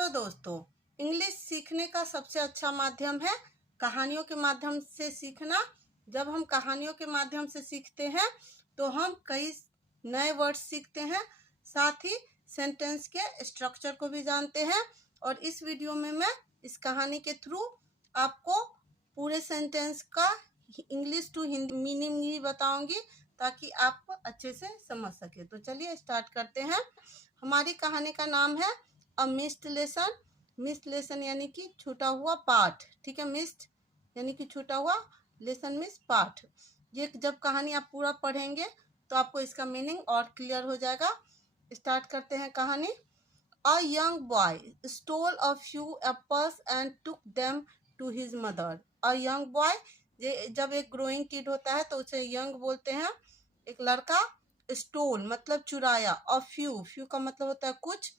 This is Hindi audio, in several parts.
हेलो दोस्तों, इंग्लिश सीखने का सबसे अच्छा माध्यम है कहानियों के माध्यम से सीखना। जब हम कहानियों के माध्यम से सीखते हैं तो हम कई नए वर्ड्स सीखते हैं, साथ ही सेंटेंस के स्ट्रक्चर को भी जानते हैं। और इस वीडियो में मैं इस कहानी के थ्रू आपको पूरे सेंटेंस का इंग्लिश टू हिंदी मीनिंग ही बताऊंगी ताकि आप अच्छे से समझ सके। तो चलिए स्टार्ट करते हैं। हमारी कहानी का नाम है a missed lesson. Missed lesson यानी कि छूटा हुआ पाठ, ठीक है। मिस्ड यानी कि छूटा हुआ, लेसन मीन्स पाठ। ये जब कहानी आप पूरा पढ़ेंगे तो आपको इसका मीनिंग और क्लियर हो जाएगा। स्टार्ट करते हैं कहानी। A young boy stole a few apples and took them to his mother. A young boy, ये जब एक ग्रोइंग किड होता है तो उसे यंग बोलते हैं। एक लड़का, स्टोल मतलब चुराया, अ फ्यू, फ्यू का मतलब होता है कुछ,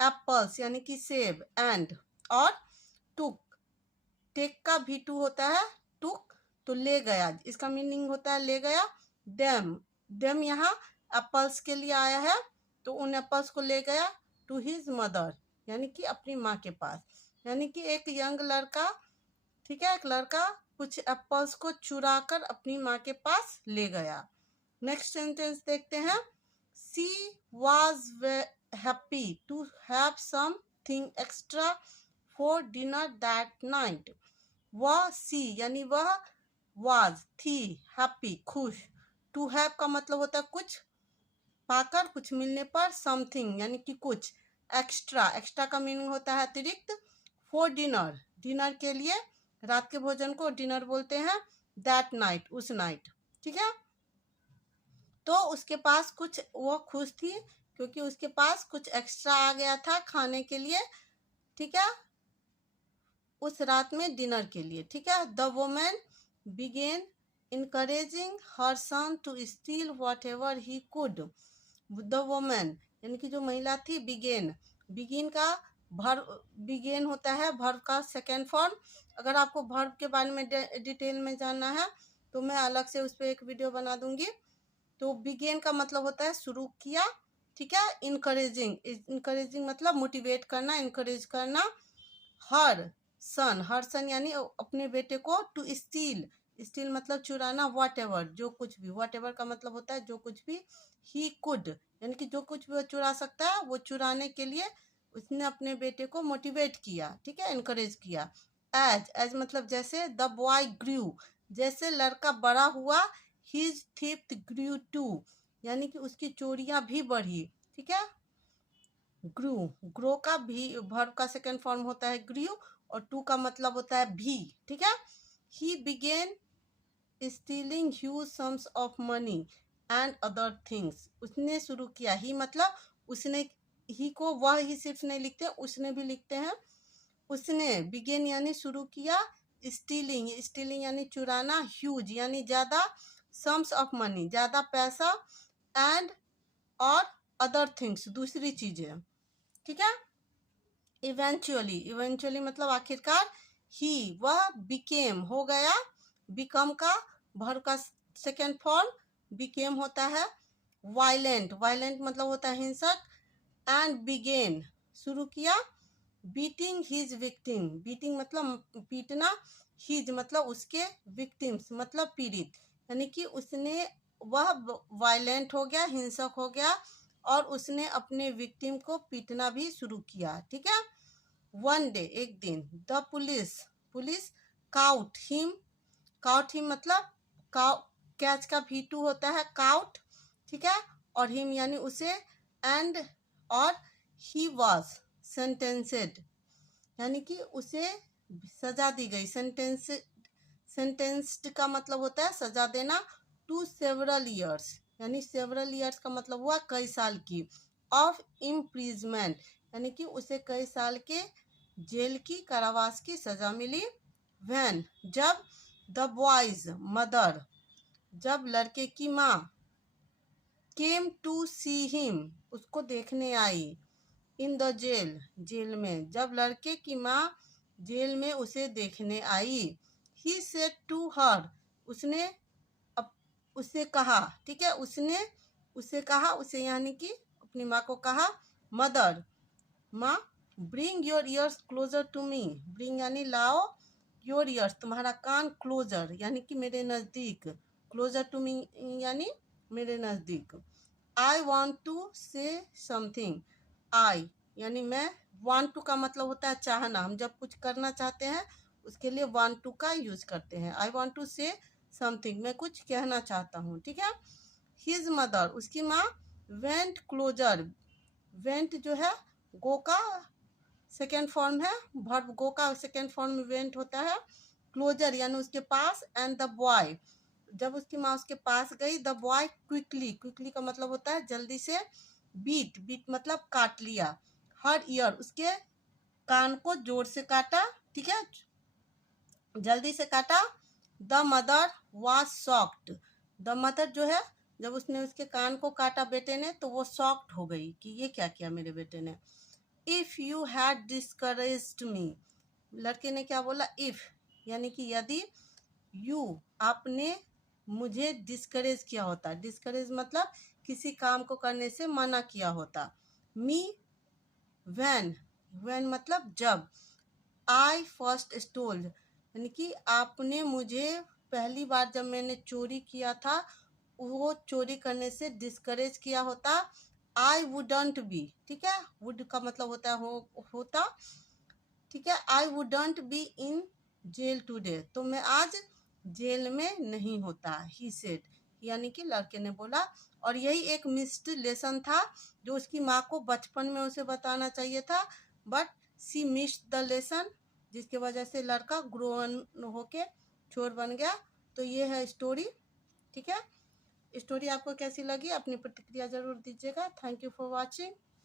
एप्पल्स यानी कि सेब, एंड और टुक, टेक का भी टू होता है, टुक तो ले गया, इसका मीनिंग होता है ले गया। डेम, डेम यहाँ एप्पल्स के लिए आया है तो उन एप्पल्स को ले गया टू हिज मदर यानी कि अपनी माँ के पास। यानी कि एक यंग लड़का, ठीक है, एक लड़का कुछ एप्पल्स को चुरा कर अपनी माँ के पास ले गया। नेक्स्ट सेंटेंस देखते हैं। She was happy to have something extra for dinner that night. वह सी यानी वह, was थी, happy खुश, to have का मतलब होता है कुछ पाकर, कुछ मिलने पर, something यानी कि कुछ, एक्स्ट्रा, एक्स्ट्रा का मीनिंग होता है अतिरिक्त, for dinner डिनर के लिए, रात के भोजन को डिनर बोलते हैं, that night उस नाइट, ठीक है। तो उसके पास कुछ, वो खुश थी क्योंकि उसके पास कुछ एक्स्ट्रा आ गया था खाने के लिए, ठीक है, उस रात में डिनर के लिए, ठीक है। The woman began encouraging her son to steal whatever he could. The woman यानी कि जो महिला थी, बिगेन, बिगिन का भर्व, बिगेन होता है भर्व का सेकेंड फॉर्म। अगर आपको भर्व के बारे में डिटेल में जानना है तो मैं अलग से उस पर एक वीडियो बना दूंगी। तो बिगेन का मतलब होता है शुरू किया, ठीक है। इनकरेजिंग, इनकरेजिंग मतलब मोटिवेट करना, इनकरेज करना। हर सन, हर सन यानी अपने बेटे को, टू स्टील, स्टील मतलब चुराना, वॉट एवर जो कुछ भी, वॉट एवर का मतलब होता है जो कुछ भी, ही कुड यानी कि जो कुछ भी वो चुरा सकता है वो चुराने के लिए उसने अपने बेटे को मोटिवेट किया, ठीक है, इनकरेज किया। एज, एज मतलब जैसे, द बॉय ग्रू जैसे लड़का बड़ा हुआ, हिज थीफ्ट ग्रू टू यानी कि उसकी चोरियां भी बढ़ी, ठीक है। ग्रू, ग्रो का भी वर्ब का सेकंड फॉर्म होता है ग्रू, और टू का मतलब होता है भी, ठीक है। ही begin stealing huge sums of money and other things. उसने शुरू किया, ही मतलब उसने, ही को वह ही सिर्फ नहीं लिखते, उसने भी लिखते हैं। उसने, बिगेन यानी शुरू किया, स्टीलिंग, स्टीलिंग यानी चुराना, ह्यूज यानी ज्यादा, सम्स ऑफ मनी ज्यादा पैसा, एंड और अदर थिंग्स दूसरी चीजें, ठीक है। इवेंचुअली, इवेंचुअली मतलब आखिरकार, ही वह, बिकेम हो गया, बिकम का भर का सेकेंड फॉर्म, बिकेम होता है। वायलेंट, वायलेंट मतलब होता है हिंसक, एंड बिगेन शुरू किया, बीटिंग हिज विक्टिम, बीटिंग मतलब पीटना, हिज मतलब उसके, विक्टिम्स मतलब पीड़ित, यानी कि उसने, वह वायलेंट हो गया, हिंसक हो गया और उसने अपने विक्टिम को पीटना भी शुरू किया, ठीक है। वन डे एक दिन, the police, police cout him, cout him मतलब काउ, कैच का भी टू होता है, काउट, ठीक है, और हिम यानी उसे, एंड और ही वॉज सेंटेंसेड यानी कि उसे सजा दी गई, सेंटेंस, सेंटेंस्ड का मतलब होता है सजा देना, टू सेवरल ईयर्स यानी सेवरल ईयर्स का मतलब हुआ कई साल की, ऑफ इम्प्रिजमेंट यानी कि उसे कई साल के जेल की, कारावास की सजा मिली। व्हेन जब, द बॉयज मदर जब लड़के की माँ, केम टू सी हिम उसको देखने आई, इन द जेल जेल में, जब लड़के की माँ जेल में उसे देखने आई। ही सेड टू हर उसने उसे कहा, ठीक है, उसने उसे कहा, उसे यानी कि अपनी माँ को कहा, मदर माँ, bring your ears closer to me, bring यानी लाओ, योर ईयर्स तुम्हारा कान, क्लोजर यानी कि मेरे नज़दीक, क्लोजर टू मी यानी मेरे नज़दीक। I want to say something, I यानी मैं, वांट टू का मतलब होता है चाहना, हम जब कुछ करना चाहते हैं उसके लिए वांट टू का यूज करते हैं। I want to say something, मैं कुछ कहना चाहता हूँ, ठीक है। हिज मदर उसकी माँ, वेंट क्लोजर, वेंट जो है गो का सेकेंड फॉर्म है, वर्ब गो का सेकेंड फॉर्म में वेंट होता है, क्लोजर यानी उसके पास, एंड द बॉय जब उसकी माँ उसके पास गई, द बॉय क्विकली, क्विकली का मतलब होता है जल्दी से, बीट, बीट मतलब काट लिया, हर ईयर उसके कान को जोर से काटा, ठीक है, जल्दी से काटा। The mother was shocked, the mother जो है जब उसने उसके कान को काटा बेटे ने तो वो शॉक्ड हो गई कि ये क्या किया मेरे बेटे ने। इफ़ यू हैड डिस्करेज्ड मी, लड़के ने क्या बोला, इफ़ यानी कि यदि, यू आपने मुझे डिस्करेज किया होता, डिस्करेज मतलब किसी काम को करने से मना किया होता। मी व्हेन, व्हेन मतलब जब, आई फर्स्ट स्टोल्ड यानी कि आपने मुझे पहली बार जब मैंने चोरी किया था वो चोरी करने से डिस्करेज किया होता। आई वुडंट बी, ठीक है, वुड का मतलब होता है होता, ठीक है, I wouldn't be in jail today, तो मैं आज जेल में नहीं होता, ही सेड यानी कि लड़के ने बोला। और यही एक मिस्ड लेसन था जो उसकी माँ को बचपन में उसे बताना चाहिए था, but she missed the lesson, जिसकी वजह से लड़का ग्रोन होके चोर बन गया। तो ये है स्टोरी, ठीक है। स्टोरी आपको कैसी लगी अपनी प्रतिक्रिया जरूर दीजिएगा। Thank you for watching.